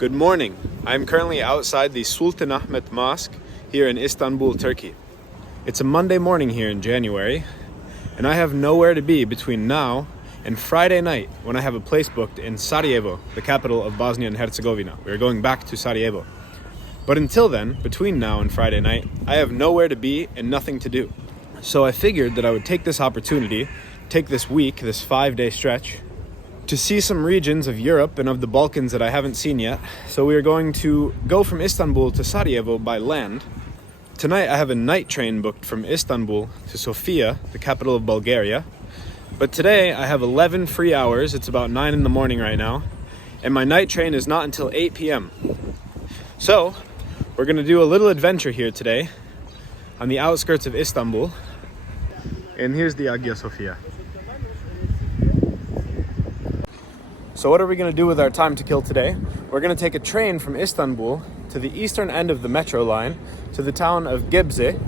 Good morning. I'm currently outside the Sultan Ahmet Mosque here in Istanbul, Turkey. It's a Monday morning here in January, and I have nowhere to be between now and Friday night when I have a place booked in Sarajevo, the capital of Bosnia and Herzegovina. We are going back to Sarajevo. But until then, between now and Friday night, I have nowhere to be and nothing to do. So I figured that I would take this opportunity, take this week, this 5-day stretch, to see some regions of Europe and of the Balkans that I haven't seen yet. So we are going to go from Istanbul to Sarajevo by land. Tonight I have a night train booked from Istanbul to Sofia, the capital of Bulgaria. But today I have 11 free hours. It's about 9 in the morning right now. And my night train is not until 8 p.m. So we're going to do a little adventure here today on the outskirts of Istanbul. And here's the Hagia Sophia. So what are we going to do with our time to kill today? We're going to take a train from Istanbul to the eastern end of the metro line to the town of Gebze.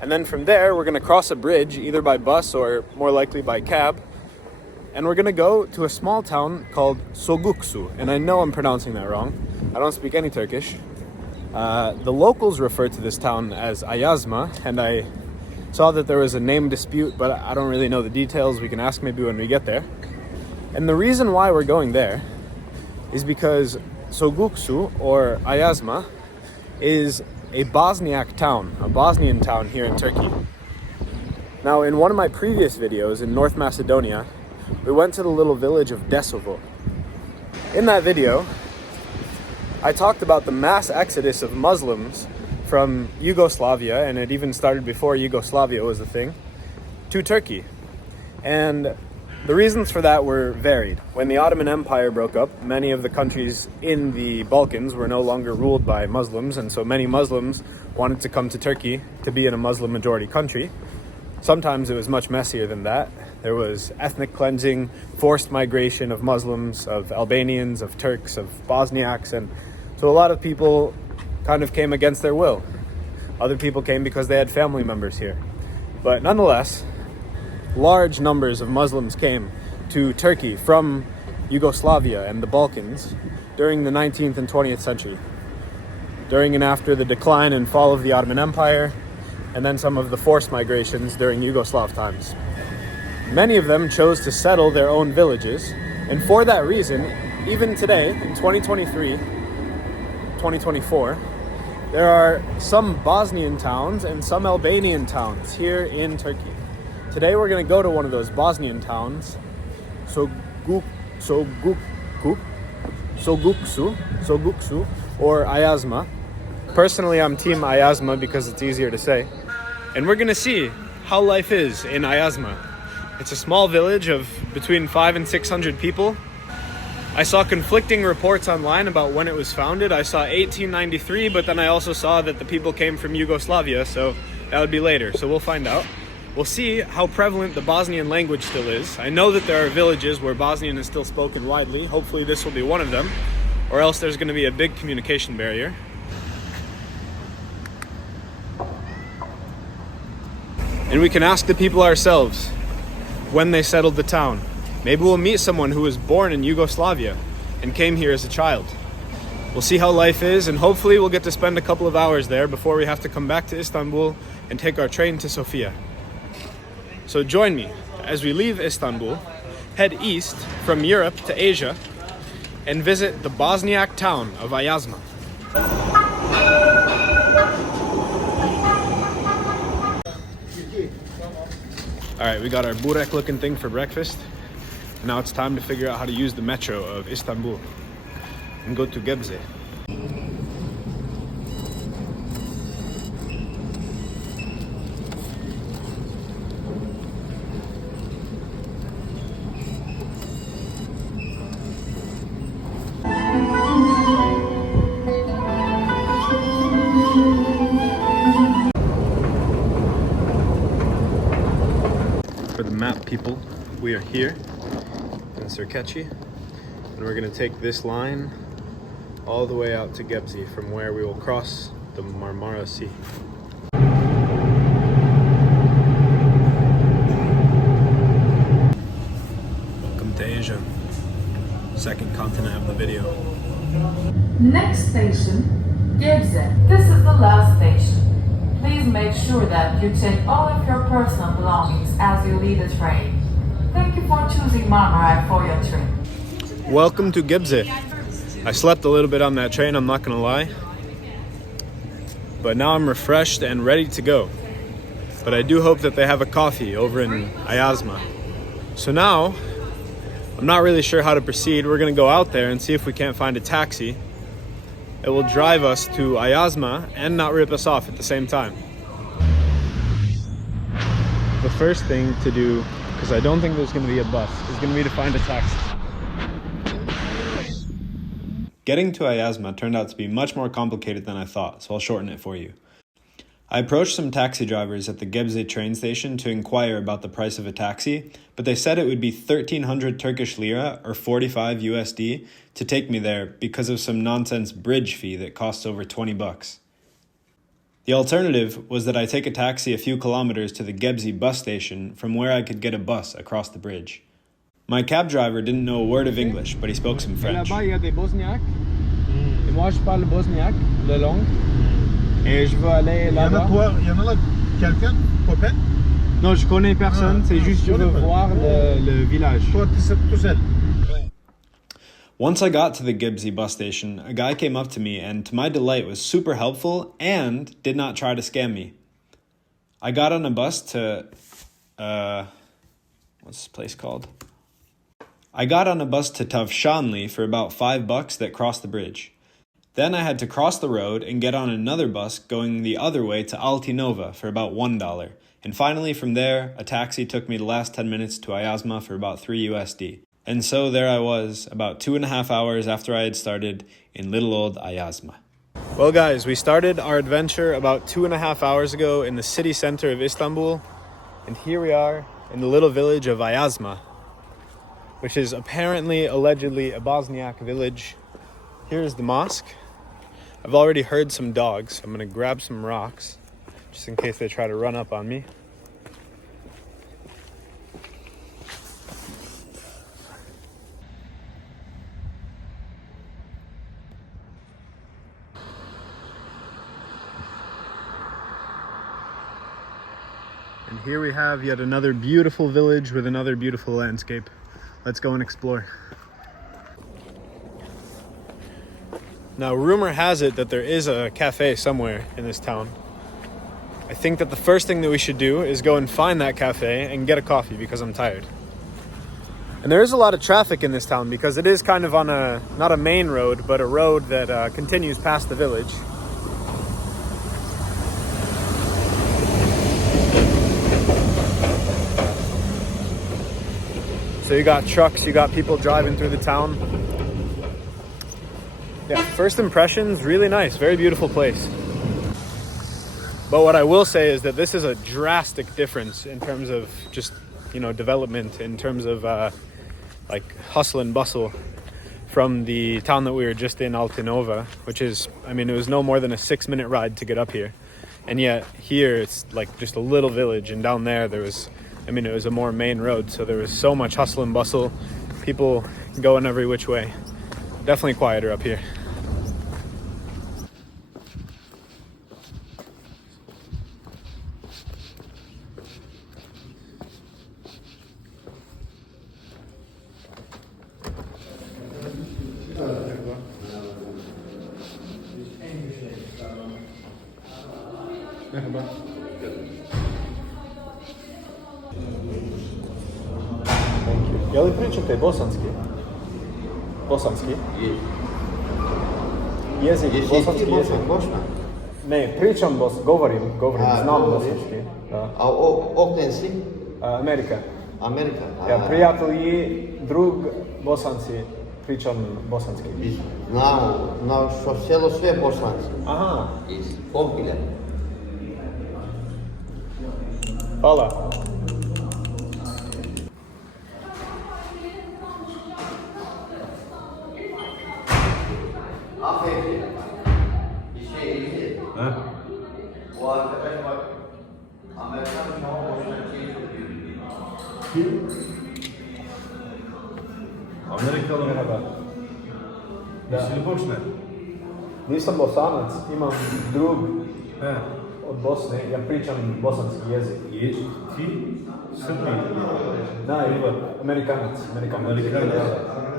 And then from there, we're going to cross a bridge, either by bus or more likely by cab. And we're going to go to a small town called Soğuksu. And I know I'm pronouncing that wrong. I don't speak any Turkish. The locals refer to this town as Ayazma. And I saw that there was a name dispute, but I don't really know the details. We can ask maybe when we get there. And the reason why we're going there is because Soğuksu, or Ayazma, is a Bosniak town, a Bosnian town here in Turkey. Now, in one of my previous videos in North Macedonia, we went to the little village of Desovo. In that video, I talked about the mass exodus of Muslims from Yugoslavia, and it even started before Yugoslavia was a thing, to Turkey. And the reasons for that were varied. When the Ottoman Empire broke up, many of the countries in the Balkans were no longer ruled by Muslims, and so many Muslims wanted to come to Turkey to be in a Muslim majority country. Sometimes it was much messier than that. There was ethnic cleansing, forced migration of Muslims, of Albanians, of Turks, of Bosniaks, and so a lot of people kind of came against their will. Other people came because they had family members here. But nonetheless, large numbers of Muslims came to Turkey from Yugoslavia and the Balkans during the 19th and 20th century, during and after the decline and fall of the Ottoman Empire, and then some of the forced migrations during Yugoslav times. Many of them chose to settle their own villages, and for that reason, even today, in 2023, 2024, there are some Bosnian towns and some Albanian towns here in Turkey. Today we're going to go to one of those Bosnian towns, Soğuksu, or Ayazma. Personally, I'm team Ayazma because it's easier to say. And we're going to see how life is in Ayazma. It's a small village of between 500 and 600 people. I saw conflicting reports online about when it was founded. I saw 1893, but then I also saw that the people came from Yugoslavia, so that would be later. So we'll find out. We'll see how prevalent the Bosnian language still is. I know that there are villages where Bosnian is still spoken widely. Hopefully this will be one of them, or else there's going to be a big communication barrier. And we can ask the people ourselves when they settled the town. Maybe we'll meet someone who was born in Yugoslavia and came here as a child. We'll see how life is, and hopefully we'll get to spend a couple of hours there before we have to come back to Istanbul and take our train to Sofia. So join me as we leave Istanbul, head east from Europe to Asia, and visit the Bosniak town of Ayazma. Alright, we got our burek looking thing for breakfast. Now it's time to figure out how to use the metro of Istanbul and go to Gebze. For the map people, we are here in Sirkeçi, and we're going to take this line all the way out to Gebze, from where we will cross the Marmara Sea. Welcome to Asia, second continent of the video. Next station, Gebze. This is the last station. Please make sure that you check all of your personal belongings as you leave the train. Thank you for choosing Marmaray for your trip. Welcome to Gebze. I slept a little bit on that train, I'm not gonna lie. But now I'm refreshed and ready to go. But I do hope that they have a coffee over in Ayazma. So now, I'm not really sure how to proceed. We're gonna go out there and see if we can't find a taxi. It will drive us to Ayazma and not rip us off at the same time. The first thing to do, because I don't think there's gonna be a bus, is gonna be to find a taxi. Getting to Ayazma turned out to be much more complicated than I thought, so I'll shorten it for you. I approached some taxi drivers at the Gebze train station to inquire about the price of a taxi, but they said it would be 1,300 Turkish lira or 45 USD to take me there because of some nonsense bridge fee that costs over 20 bucks. The alternative was that I take a taxi a few kilometers to the Gebze bus station from where I could get a bus across the bridge. My cab driver didn't know a word of English, but he spoke some French. Là-bas, il y a des Bosniaques. Et moi, je parle bosniaque, le langue. Et je veux aller là-bas. Il y en a là, quelqu'un, copain? Non, je connais personne, c'est juste je veux voir le village. Toi, tout seul. Once I got to the Gebze bus station, a guy came up to me and, to my delight, was super helpful and did not try to scam me. I got on a bus to... what's this place called? I got on a bus to Tavşanlı for about $5 that crossed the bridge. Then I had to cross the road and get on another bus going the other way to Altinova for about $1. And finally from there, a taxi took me the last 10 minutes to Ayazma for about 3 USD. And so there I was, about 2.5 hours after I had started in little old Ayazma. Well guys, we started our adventure about 2.5 hours ago in the city center of Istanbul. And here we are in the little village of Ayazma, which is apparently, allegedly, a Bosniak village. Here's the mosque. I've already heard some dogs. I'm gonna grab some rocks, just in case they try to run up on me. And here we have yet another beautiful village with another beautiful landscape. Let's go and explore. Now, rumor has it that there is a cafe somewhere in this town. I think that the first thing that we should do is go and find that cafe and get a coffee because I'm tired. And there is a lot of traffic in this town because it is kind of on a, not a main road, but a road that continues past the village. So you got trucks, you got people driving through the town. Yeah, first impressions, really nice, very beautiful place. But what I will say is that this is a drastic difference in terms of just, development, in terms of like hustle and bustle from the town that we were just in, Altinova, which is, it was no more than a 6-minute ride to get up here. And yet here it's like just a little village, and down there was, it was a more main road, so there was so much hustle and bustle, people going every which way. Definitely quieter up here. Merhaba. Je li pričate bosanski? Bosanski? Jezik, bosanski jezik. Ne, pričam govorim, znam bosanski. Da. A oklen si? Amerika. Amerika? Ja, prijatelji, drug bosanci, pričam bosanski. Na što selo sve bosanski. Aha. Iz Pompilja. Hvala. Aferin. Bir şey değil. Ha? Bu arkadaş bak. Amerikan şahı boşançıyı çok iyi. Amerikalı. Merhaba. Jesi li Bošnjak? Nisam Bosanac, imam drug od Bosne, ja pričam bosanski jezik. Ti Srbi? Da, Amerikanac.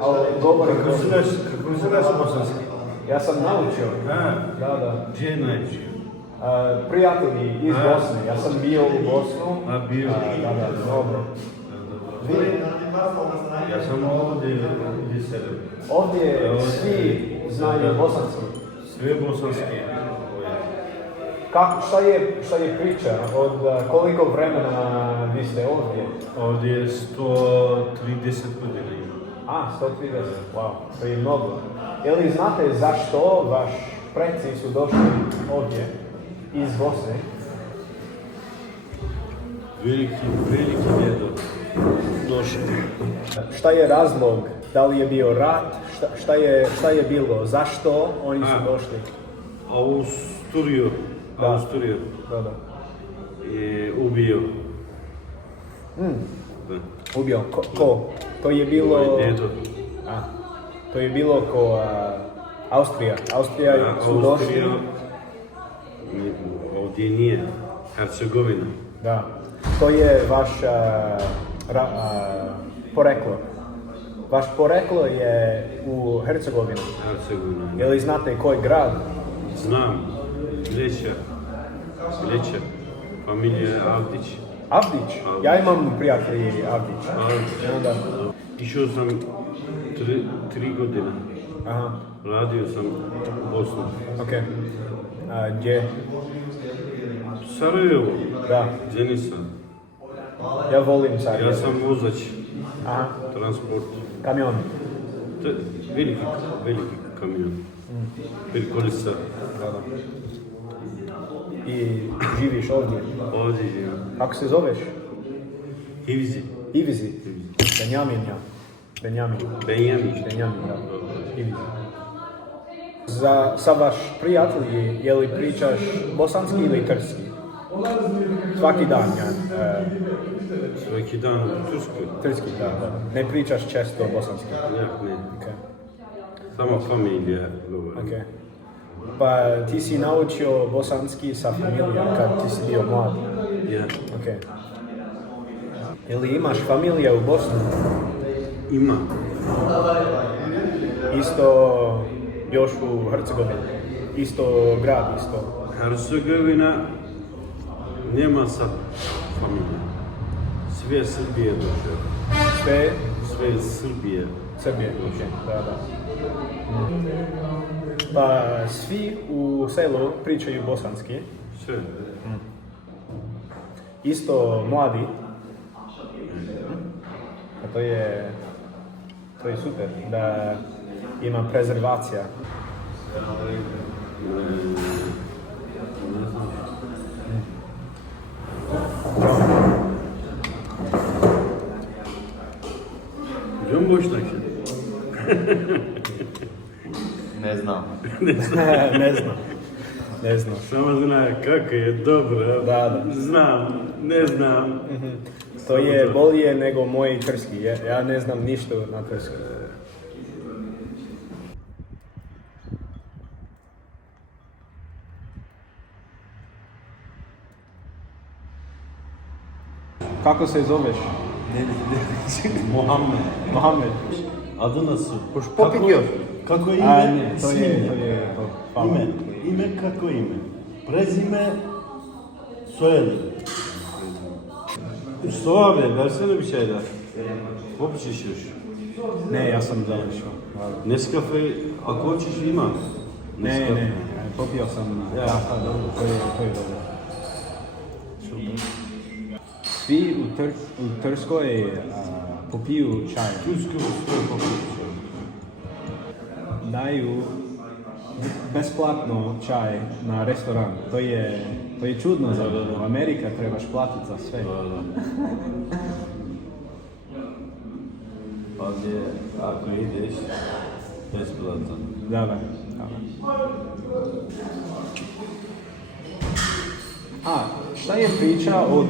Ali govorim... Kako znaš bosanski? Ja sam naučio. Da. Gdje je naučio? Prijatelji iz Bosne, ja sam bio u Bosnu. Bio? Da, dobro. Ja sam ovdje sedem. Ovdje svi znaju bosanski. Sve bosanski. Šta je priča? Od koliko vremena vi ste ovdje? Ovdje je 130 godina ima. 130, wow, to je mnogo. Ili znate zašto vaš preci su došli ovdje iz Bosne? Veliki djedo došli. Šta je razlog? Da li je bio rat? Šta je bilo? Zašto oni su došli? Austriju. Da. Je ubio. Ubio. Ko? To je bilo... Moj djedo. To je bilo ko Austrija. Austrija su došli... Ovdje nije. Hercegovina. Da. To je vaš poreklo. Vaš poreklo je u Hercegovini. Hercegovina. Je li znate koji grad? Znam. Leća. Familija je Avdić. Avdić? Ja imam prijatelji Avdić. Da. Išao sam 3 godine. Aha. Radio sam u Bosnu. Ok. Gdje? Sarajevo. Da. Gdje nisam? Ja volim Sarajevo. Ja sam vozač. Aha. Transport. Kamion. Veliki kamion. Kolisa. Da. I živiš ovdje? Ovdje živim. Kako se zoveš? Ivizi. Benjamin. Da. Ivizi. Sa vaš prijatelji, je li pričaš bosanski ili trski? Svaki dan, Svaki dan u Turskoj. Trski, da. Ne pričaš često bosanski? Ne. Okay. Samo familija govori. Okay. Pa ti si naučio bosanski sa familijom kad ti si bio mlad? Ja. Okay. Ili imaš familija u Bosni? Ima. Isto još u Hercegovini? Isto grad, isto? Hercegovina nema sad familija. Sve Srbije došlo. Sve Srbije. Srbije, da. Pa svi u selu pričaju bosanski? Sve. Isto mladi? A to je super, da ima prezervacija. John Bošnak. Ne znam. Ne znam. Samo zna kako je dobro. Da. Ne znam. To je bolje nego moj trski. Ja ne znam ništa na trski. Kako se zoveš? Mohamed. Adı nasıl? Popitio. Kako ime? Ne, to je to. İme kako ime? Prezime soyadı. Mustafa abi versene bir şeyler. Hop içiş. Ne, ja sam završio. Nescafe ako hoćeš ima. Ne. Popio sam. To je dobro. Svi u Trskoj popiju čaj. Tursko sve popiju. Daju besplatno čaj na restoran. To je čudno za Amerika, trebaš platiti za sve. Ovdje ako ideš, besplatan. Da. Šta je priča od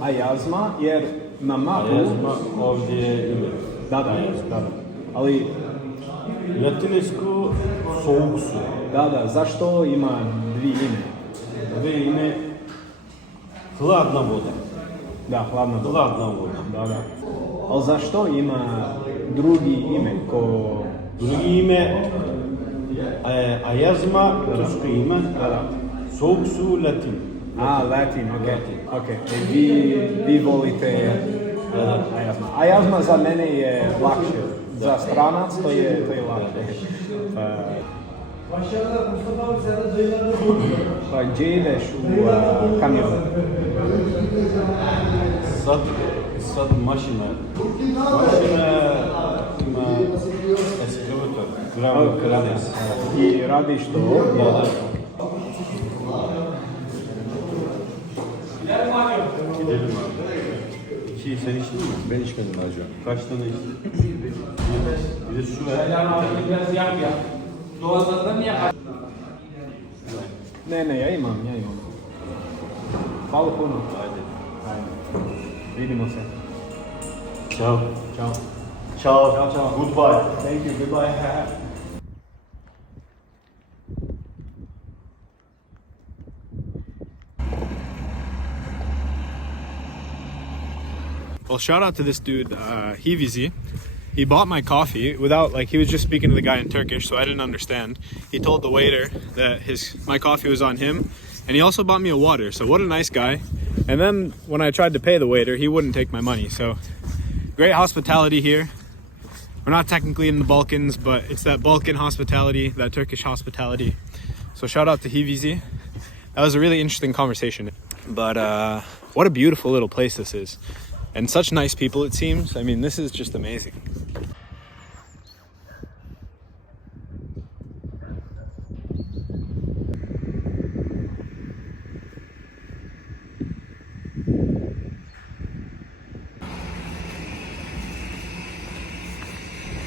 Ayazma, jer na mapu... Ayazma ovdje je ime. Da. Ali... Latinesko Soğuksu. Da, zašto ima dvi ime? Dve ime hladna voda. Da, hladna voda. Hladna voda. Da. Ali zašto ima drugi ime ko... Drugi ime Ayazma, tursko ime. Soğuksu, Latin. Latin, ok. Vi volite Ayazma. Ayazma za mene je lakše. Za stranac to je lakše. Pa gdje ideš u kamionu? Sad mašina ima eskavator, gravno krades. I radiš to ovdje? Gidelim abi. Sen içtin mi? Ben içmedim hacı. Kaç tane içtin? Bir de şu ver. Ne, ja imam. Hvala puno. Hadi. Vidimo se. Ciao. Ciao. Goodbye. Thank you, goodbye. Well, shout out to this dude, Hivizi. He bought my coffee without, he was just speaking to the guy in Turkish, so I didn't understand. He told the waiter that my coffee was on him, and he also bought me a water, so what a nice guy. And then when I tried to pay the waiter, he wouldn't take my money, so great hospitality here. We're not technically in the Balkans, but it's that Balkan hospitality, that Turkish hospitality. So shout out to Hivizi. That was a really interesting conversation. But what a beautiful little place this is. And such nice people, it seems. I mean, this is just amazing.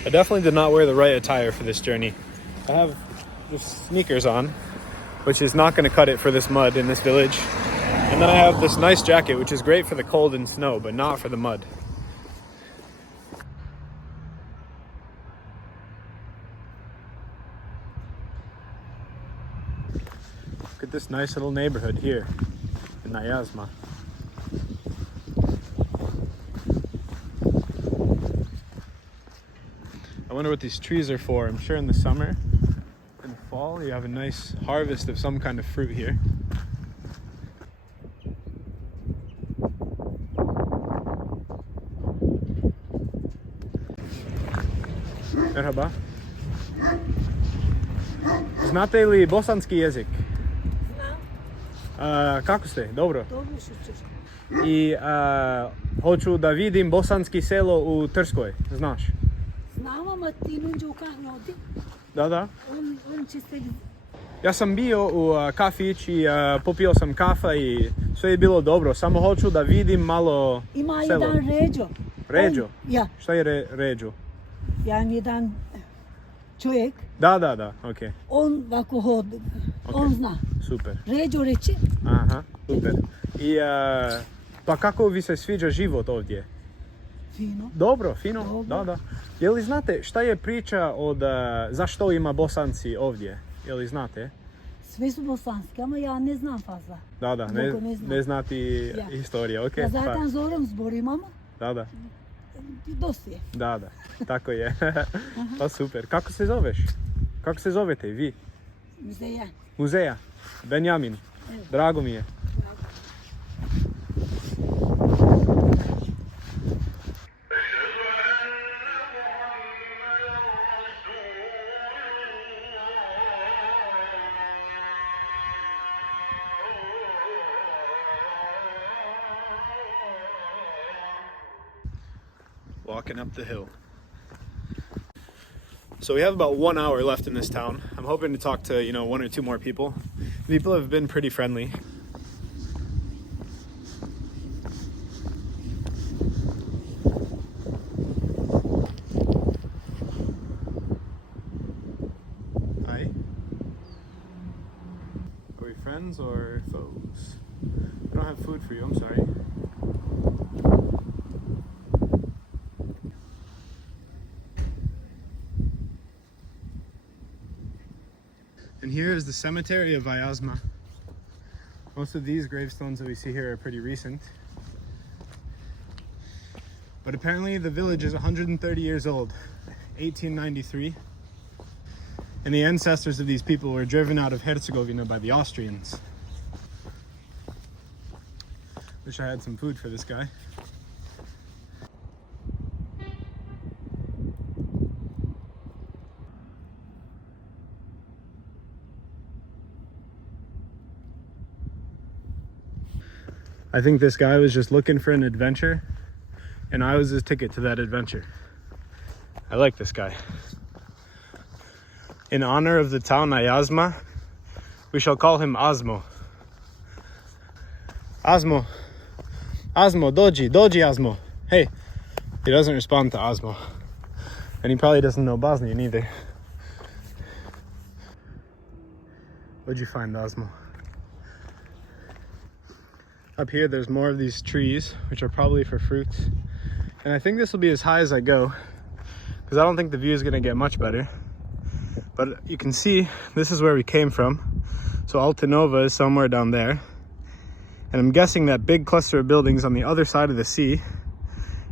I definitely did not wear the right attire for this journey. I have just sneakers on, which is not going to cut it for this mud in this village. And then I have this nice jacket, which is great for the cold and snow, but not for the mud. Look at this nice little neighborhood here in Ayazma. I wonder what these trees are for. I'm sure in the summer and fall you have a nice harvest of some kind of fruit here. Merhaba. Znate li bosanski jezik? Znam. Kako ste? Dobro? Dobro šućeš. I hoću da vidim bosanski selo u Trskoj. Znaš? Znam, ama ti nuđe u kahnodi. Da. On će se... Ja sam bio u kafić i popio sam kafa i sve je bilo dobro. Samo hoću da vidim malo Ima selo. jedan ređo. Ređo? Ja. Šta je ređo? Jedan čovjek. Da, okej. On ovako hodi. On zna. Super. Ređo reče. Aha, super. I pa kako vi se sviđa život ovdje? Fino. Dobro, fino. Dobro. Da. Je li znate šta je priča zašto ima Bosanci ovdje? Je li znate? Sve su bosanski, ama ja ne znam faza. Da, ne znati historija, okej. Ja zajedno zorom zborimamo. Da. Dosta je. Da, tako je. Pa super. Kako se zoveš? Kako se zovete vi? Muzeja. Benjamin. Drago mi je. Walking up the hill. So we have about 1 hour left in this town. I'm hoping to talk to, 1 or 2 more people. People have been pretty friendly. Hi. Are we friends or foes? I don't have food for you, I'm sorry. And here is the cemetery of Ayazma. Most of these gravestones that we see here are pretty recent. But apparently the village is 130 years old, 1893. And the ancestors of these people were driven out of Herzegovina by the Austrians. Wish I had some food for this guy. I think this guy was just looking for an adventure, and I was his ticket to that adventure. I like this guy. In honor of the town Ayazma, we shall call him Azmo. Azmo. Azmo, doji Azmo. Hey. He doesn't respond to Azmo. And he probably doesn't know Bosnian either. What'd you find, Azmo? Up here, there's more of these trees, which are probably for fruits. And I think this will be as high as I go, because I don't think the view is going to get much better. But you can see, this is where we came from. So Altinova is somewhere down there. And I'm guessing that big cluster of buildings on the other side of the sea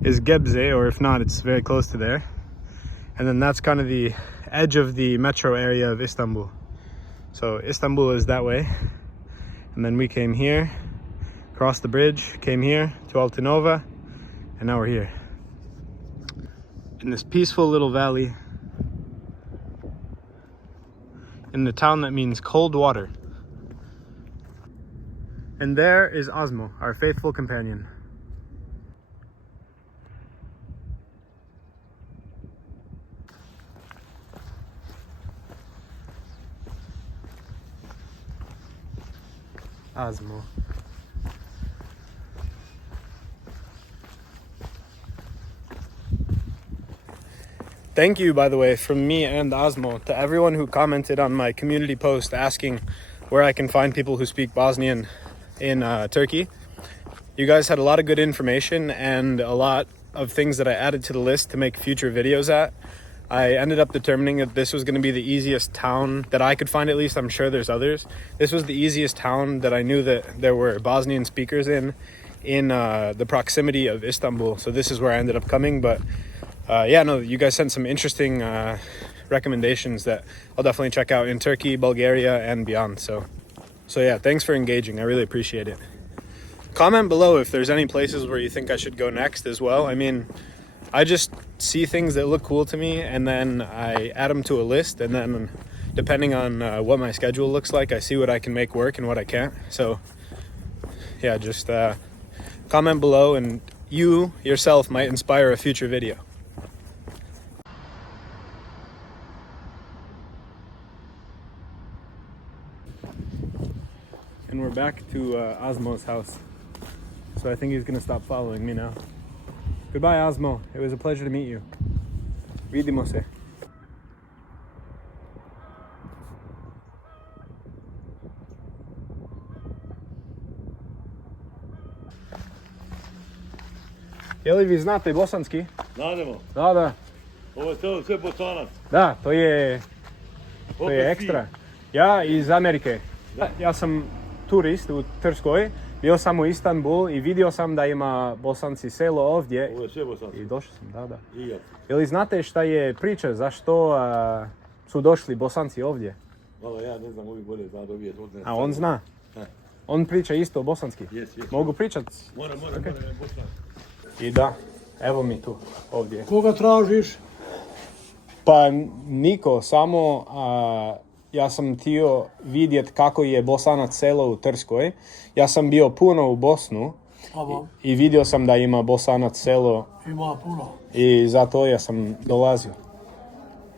is Gebze, or if not, it's very close to there. And then that's kind of the edge of the metro area of Istanbul. So Istanbul is that way. And then we came here, crossed the bridge, came here to Altinova, and now we're here. In this peaceful little valley, in the town that means cold water. And there is Azmo, our faithful companion. Azmo. Thank you, by the way, from me and Azmo to everyone who commented on my community post asking where I can find people who speak Bosnian in Turkey. You guys had a lot of good information and a lot of things that I added to the list to make future videos at. I ended up determining that this was going to be the easiest town that I could find, at least. I'm sure there's others. This was the easiest town that I knew that there were Bosnian speakers in the proximity of Istanbul. So this is where I ended up coming. But yeah, no, you guys sent some interesting recommendations that I'll definitely check out in Turkey, Bulgaria, and beyond. So yeah, thanks for engaging. I really appreciate it. Comment below if there's any places where you think I should go next as well. I mean, I just see things that look cool to me, and then I add them to a list, and then depending on what my schedule looks like, I see what I can make work and what I can't. So yeah, just comment below, and you yourself might inspire a future video. And we're back to Azmo's house. So I think he's gonna stop following me now. Goodbye, Azmo. It was a pleasure to meet you. Vidimo se. Je li vi znate bosanski? Znademo. Da. Ovo je sve Bosanac. Da, to je ekstra. Ja iz Amerike. Ja sam turist u Trskoj. Bio sam u Istanbul i vidio sam da ima Bosanci selo ovdje. Ovo je sve Bosanci. I došao sam, da. I ja. Je li znate šta je priča, zašto su došli Bosanci ovdje? Malo ja ne znam, ovi bolje zna dobije. A on zna? On priča isto bosanski? Yes. Mogu pričat? Mora, Bosan. I da, evo mi tu, ovdje. Koga tražiš? Pa niko, samo ja sam htio vidjet kako je Bosanac selo u Trskoj. Ja sam bio puno u Bosnu i vidio sam da ima Bosanac selo. Ima puno. I zato ja sam dolazio.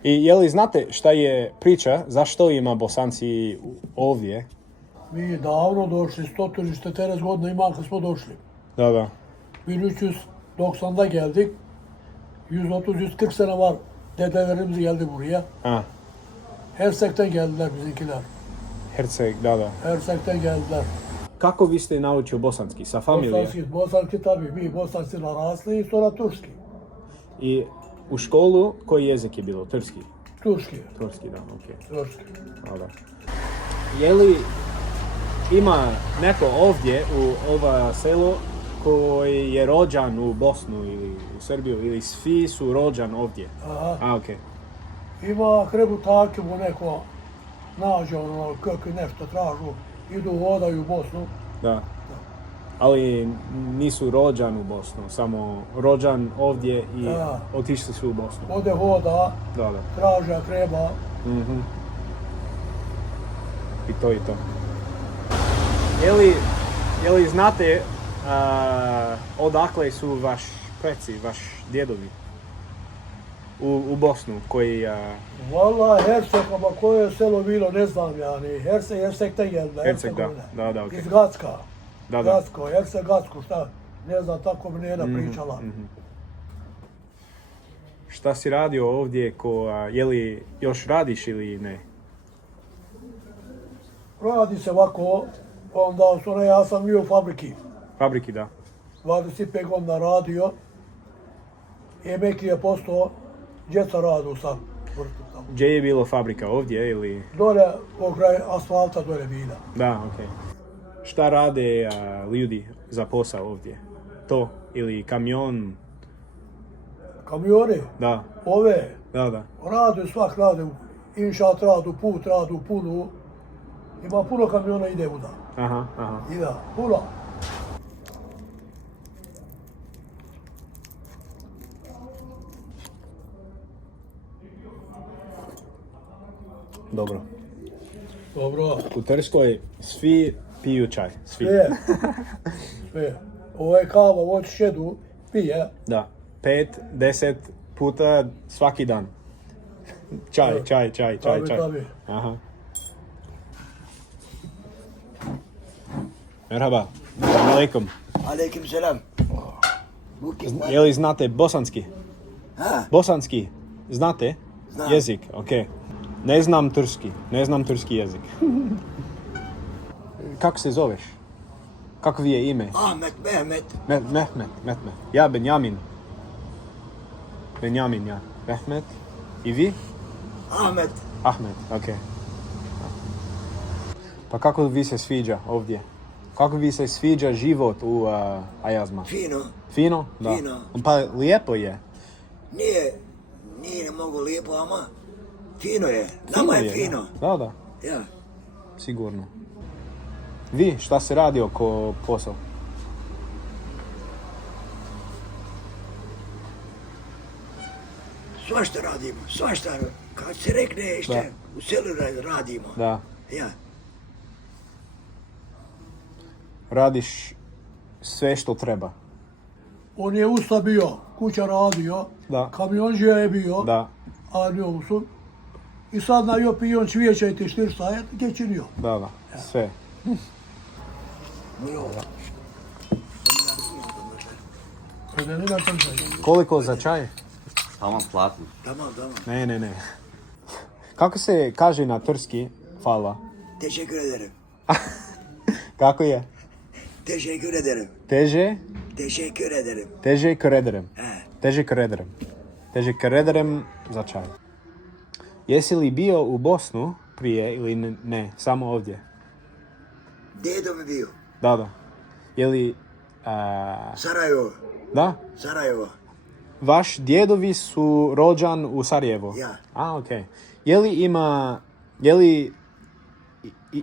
I je li znate šta je priča, zašto ima Bosanci ovdje? Mi davno došli, 140 godina ima kad smo došli. Da. 1390'da geldik. 130-140 sene var. Dedelerimiz geldi buraya. Hersek'ten geldiler bizimkiler. Hersek, da. Hersek'ten geldiler. Kako vi ste naučio bosanski? Sa familije? Bosanski tabii. Mi Bosanci narasli i sonra Turski. I u školu koji jezik je bilo? Turski? Turski, Turski, da, okej. Turski. Da. je li ima neko ovdje u ova selo koji je rođen u Bosnu ili u Srbiju ili svi su rođen ovdje? Aha. A, okej. Ima hrebu takivu neko nađe ono kako nešto tražu, idu hodaju u Bosnu. Da. Ali nisu rođen u Bosnu, samo rođen ovdje i Da. otišli su u Bosnu. Ode hoda, Da. traže hreba. I to. Je li znate odakle su vaš preci, vaš djedovi u Bosnu koji... Valla Herceg, ama koje je selo bilo, ne znam ja ni. Herceg te jedna, Herceg, da. Hercegovina. Da, okej. Iz Gacka. Da. Gacko, Herceg Gacko, šta? Ne znam, tako mi njena pričala. Šta si radio ovdje, je li još radiš ili ne? Radi se ovako, onda ja sam bio u Fabriki, da. 25 godina radio. I Meki je postao, djeca radu sam. Gdje je bilo fabrika, ovdje ili... Dole, pokraj asfalta dole bila. Da, okej. Šta rade ljudi za posao ovdje? To ili kamion? Kamione, Da, ove, da. rade, svak rade, inšat radu, put radu, punu. Ima puno kamiona ide uda. Aha. Ida, puno. Dobro. Dobro. U Trskoj svi piju čaj. Svi. Sve. Ovo je kava, ovo šedu, pije. Da. 5-10 puta svaki dan. Čaj. Tabi. Aha. Merhaba. Assalamu alaikum. Alaikum selam. Je li znate bosanski? Ha? Bosanski. Znate? Znam. Jezik, okej. Ne znam turski jezik. Kako se zoveš? Kako vi je ime? Ahmet, Mehmet. Mehmet. Ja Benjamin. Ja. Mehmet. I vi? Ahmet, okej. Pa kako vi se sviđa ovdje? Kako vi se sviđa život u Ayazma? Fino. Fino? Da. Fino. Pa lijepo je. Nije mogu lijepo, ama fino je. Nama je fino. Da. Ja. Sigurno. Vi, šta se radi oko posao? Svašta radimo, svašta. Kad se rekne šta, u selu radimo. Da. Ja. Radiš sve što treba. On je usta bio, kuća radio, Da. kamionđija je bio, Da. a njom su. I sad na jo pijon cvijeća i ti štir staje, gdje činio? Da. Sve. Koliko za čaj? Tamam platim. Tamam. Ne. Kako se kaže na turski hvala? Teşekkür ederim. Kako je? Teşekkür ederim. Teşekkür ederim. He. Teşekkür ederim za čaj. Jesi li bio u Bosnu prije ili ne? Samo ovdje? Dedo mi bio. Da. Je li... Sarajevo. Da? Sarajevo. Vaš djedovi su rođan u Sarajevo? Ja. A, okej. Je li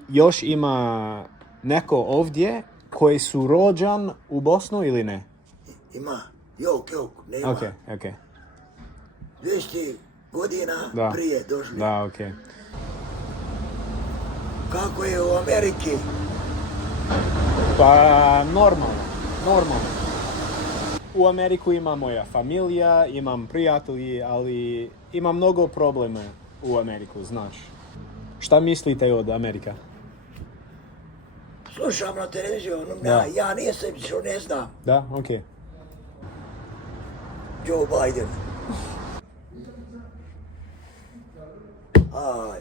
još ima neko ovdje koji su rođan u Bosnu ili ne? Ima. Jok, ne ima. Okej. 200 godina Da. prije došli. Da, okej. Kako je u Ameriki? Pa, normalno. U Ameriku ima moja familija, imam prijatelji, ali imam mnogo problema u Ameriku, znaš. Šta mislite od Amerika? Slušam na televiziju, Da. ja nisam što ne znam. Da, okej. Joe Biden. Aj.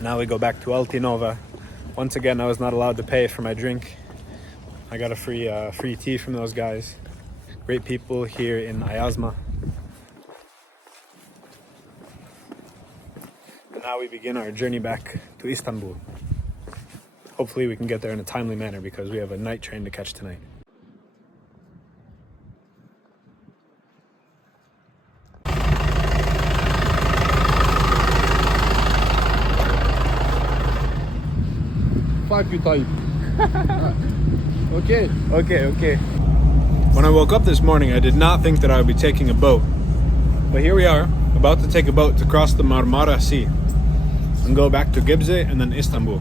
Now we go back to Altinova. Once again, I was not allowed to pay for my drink. I got a free tea from those guys. Great people here in Ayazma. And Now we begin our journey back to Istanbul. Hopefully we can get there in a timely manner because we have a night train to catch tonight. Fuck you, Tayyip. Okay. Okay. When I woke up this morning, I did not think that I would be taking a boat. But here we are, about to take a boat to cross the Marmara Sea and go back to Gebze and then Istanbul.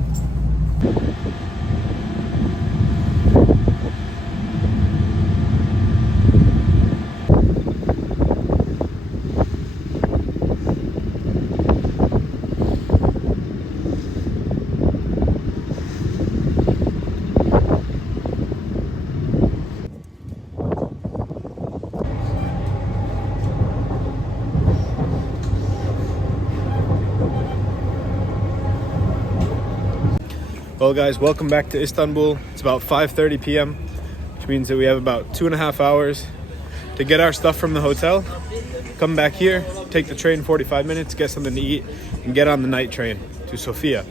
Well guys, welcome back to Istanbul. It's about 5:30 p.m, which means that we have about 2.5 hours to get our stuff from the hotel, come back here, take the train 45 minutes, get something to eat, and get on the night train to Sofia.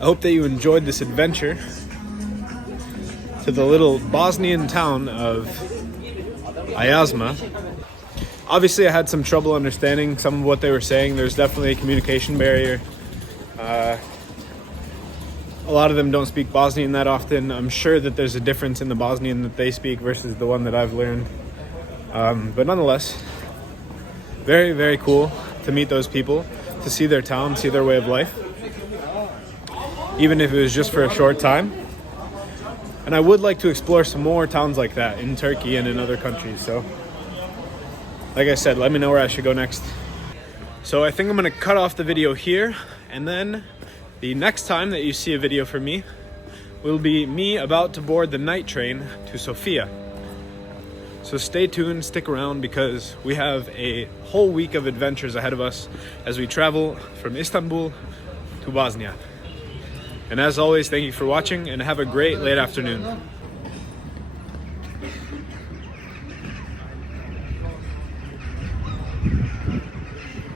I hope that you enjoyed this adventure to the little Bosnian town of Ayazma. Obviously I had some trouble understanding some of what they were saying. There's definitely a communication barrier. A lot of them don't speak Bosnian that often. I'm sure that there's a difference in the Bosnian that they speak versus the one that I've learned. But nonetheless, very, very cool to meet those people, to see their town, see their way of life, even if it was just for a short time. And I would like to explore some more towns like that in Turkey and in other countries. So, like I said, let me know where I should go next. So I think I'm gonna cut off the video here, and then the next time that you see a video from me will be me about to board the night train to Sofia. So stay tuned, stick around, because we have a whole week of adventures ahead of us as we travel from Istanbul to Bosnia. And as always, thank you for watching and have a great late afternoon.